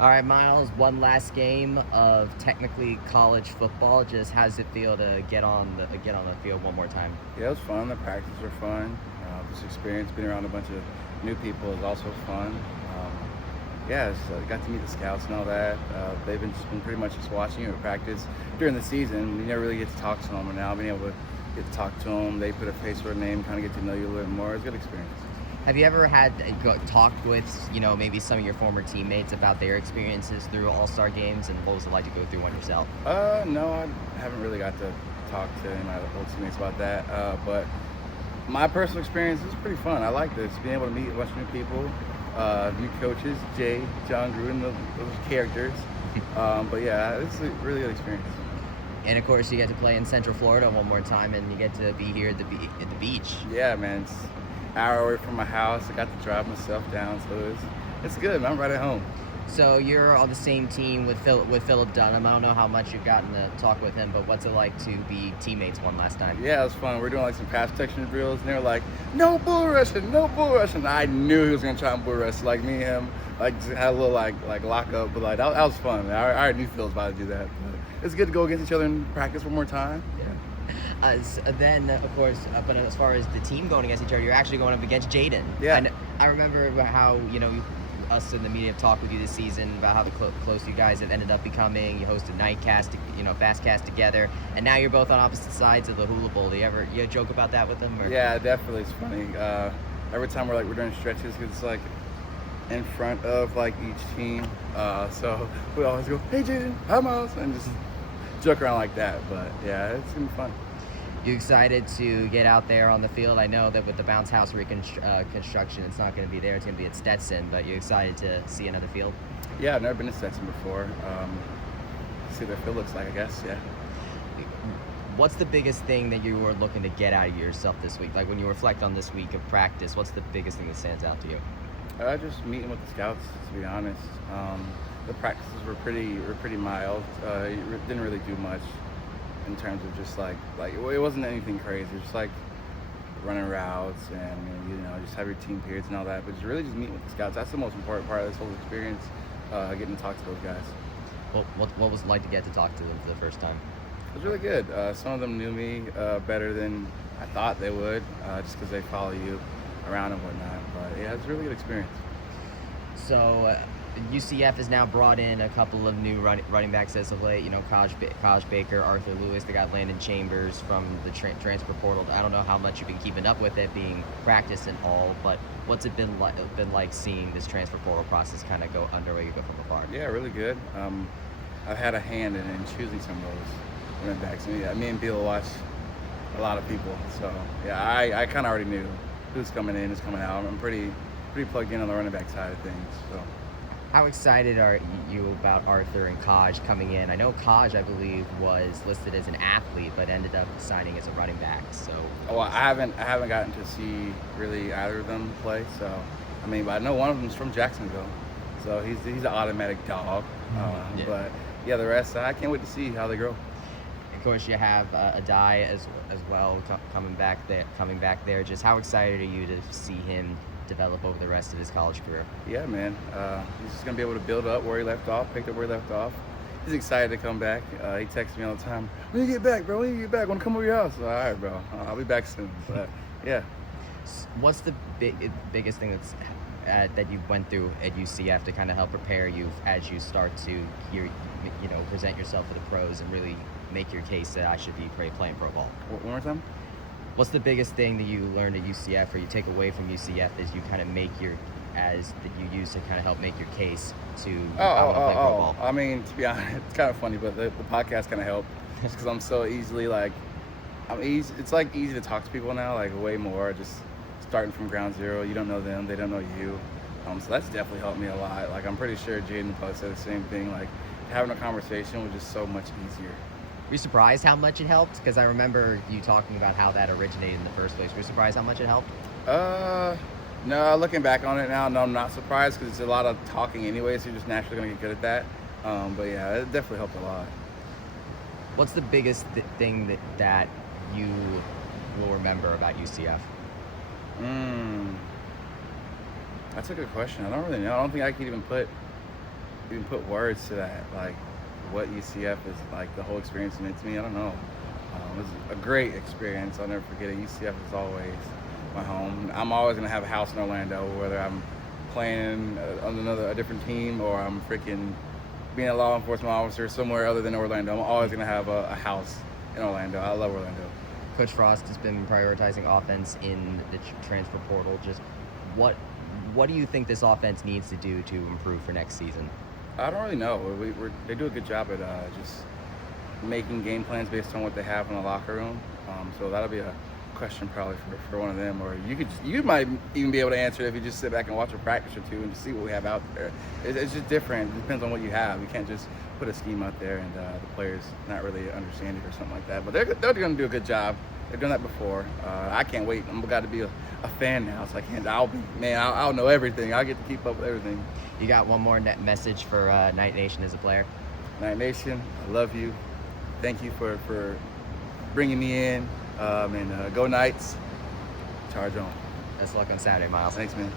All right, Miles, one last game of technically college football. Just how does it feel to get on the field one more time? Yeah, it was fun. The practices were fun. This experience, being around a bunch of new people, is also fun. Yeah, got to meet the scouts and all that. They've been pretty much just watching you at practice during the season. You never really get to talk to them, and now being able to get to talk to them, they put a face with a name, kind of get to know you a little bit more. It's a good experience. Have you ever had talked with maybe some of your former teammates about their experiences through All-Star games, and what was it like to go through one yourself? No, I haven't really got to talk to any of my old teammates about that. But my personal experience is pretty fun. I like this, being able to meet a bunch of new people, new coaches, Jay, John Gruden, those characters. But yeah, it's a really good experience. And of course, you get to play in Central Florida one more time, and you get to be here at the beach. Yeah, man, it's an hour away from my house. I got to drive myself down, so it's good, man. I'm right at home. So you're on the same team with Philip Dunham. I don't know how much you've gotten to talk with him, but what's it like to be teammates one last time? Yeah, it was fun. We're doing like some pass protection drills, and they were like, "No bull rushing, no bull rushing." I knew he was gonna try and bull rush. Like me and him, like just had a little like lock up, but like that was fun. I already knew Phil was about to do that. But it's good to go against each other in practice one more time. Then, of course, but as far as the team going against each other, you're actually going up against Jaden. Yeah. And I remember how us in the media have talked with you this season about how close you guys have ended up becoming. You hosted Nightcast, Fastcast together, and now you're both on opposite sides of the Hula Bowl. Do you joke about that with them? Or? Yeah, definitely. It's funny. Every time we're doing stretches, 'cause it's like in front of like each team. So we always go, "Hey, Jaden, hi, Miles," and just joke around like that. But yeah, it's gonna be fun. You excited to get out there on the field? I know that with the bounce house construction, it's not going to be there. It's going to be at Stetson, but you excited to see another field? Yeah, I've never been to Stetson before. See what their field looks like, I guess. Yeah. What's the biggest thing that you were looking to get out of yourself this week? Like when you reflect on this week of practice, what's the biggest thing that stands out to you? Just meeting with the scouts, to be honest. The practices were pretty mild. Didn't really do much in terms of just like it wasn't anything crazy. Just like running routes and just have your team periods and all that. But just really just meeting with the scouts. That's the most important part of this whole experience. Getting to talk to those guys. What was it like to get to talk to them for the first time? It was really good. Some of them knew me better than I thought they would, just because they follow you around and whatnot. But yeah, it's a really good experience. So UCF has now brought in a couple of new running backs as of late. Kaj Baker, Arthur Lewis. They got Landon Chambers from the transfer portal. I don't know how much you've been keeping up with it, being practice and all, but what's it been like seeing this transfer portal process kind of go underway from afar? Yeah, really good. I've had a hand in choosing some of those running backs. Me and Bill watch a lot of people, so yeah, I kind of already knew who's coming in, who's coming out. I'm pretty plugged in on the running back side of things. So. How excited are you about Arthur and Kaj coming in? I know Kaj, I believe, was listed as an athlete, but ended up signing as a running back. So, I haven't gotten to see really either of them play. So, but I know one of them's from Jacksonville, so he's an automatic dog. Yeah. But yeah, the rest I can't wait to see how they grow. Of course, you have Adai as well coming back there. Just how excited are you to see him develop over the rest of his college career? Yeah, man. He's just gonna be able to build up where he left off, picked up where he left off. He's excited to come back. He texts me all the time. When you get back, bro? When you get back? Want to come over your house? All right, bro. I'll be back soon. But yeah. What's the biggest thing that you went through at UCF to kind of help prepare you as you start to present yourself to the pros and really make your case that I should be playing pro ball? One more time. What's the biggest thing that you learned at UCF or you take away from UCF as you kind of that you use to kind of help make your case to I want to play pro ball? To be honest, it's kind of funny, but the podcast kind of helped just because I'm so easily it's like easy to talk to people now, like way more just starting from ground zero. You don't know them, they don't know you. So that's definitely helped me a lot. Like I'm pretty sure Jaden probably said the same thing. Like having a conversation was just so much easier. Were you surprised how much it helped? Because I remember you talking about how that originated in the first place. Were you surprised how much it helped? No, looking back on it now, no, I'm not surprised because it's a lot of talking anyway, so you're just naturally going to get good at that. But yeah, it definitely helped a lot. What's the biggest thing that you will remember about UCF? That's a good question. I don't really know. I don't think I could even put even put words to that. Like what UCF is like, the whole experience meant to me. I don't know. It was a great experience. I'll never forget it. UCF is always my home. I'm always gonna have a house in Orlando, whether I'm playing on a different team or I'm freaking being a law enforcement officer somewhere other than Orlando. I'm always gonna have a house in Orlando. I love Orlando. Coach Frost has been prioritizing offense in the transfer portal. Just what do you think this offense needs to do to improve for next season? I don't really know. They do a good job at just making game plans based on what they have in the locker room. So that'll be a question probably for one of them, or you might even be able to answer it if you just sit back and watch a practice or two and just see what we have out there. It's just different. It depends on what you have. You can't just put a scheme out there and the players not really understand it or something like that. But they're going to do a good job. They've done that before. I can't wait. I'm got to be a fan now, so I'll know everything. I'll get to keep up with everything. You got one more message for Night Nation as a player? Night Nation, I love you. Thank you for bringing me in. And go Knights. Charge on. Best luck on Saturday, Myles. Thanks, man.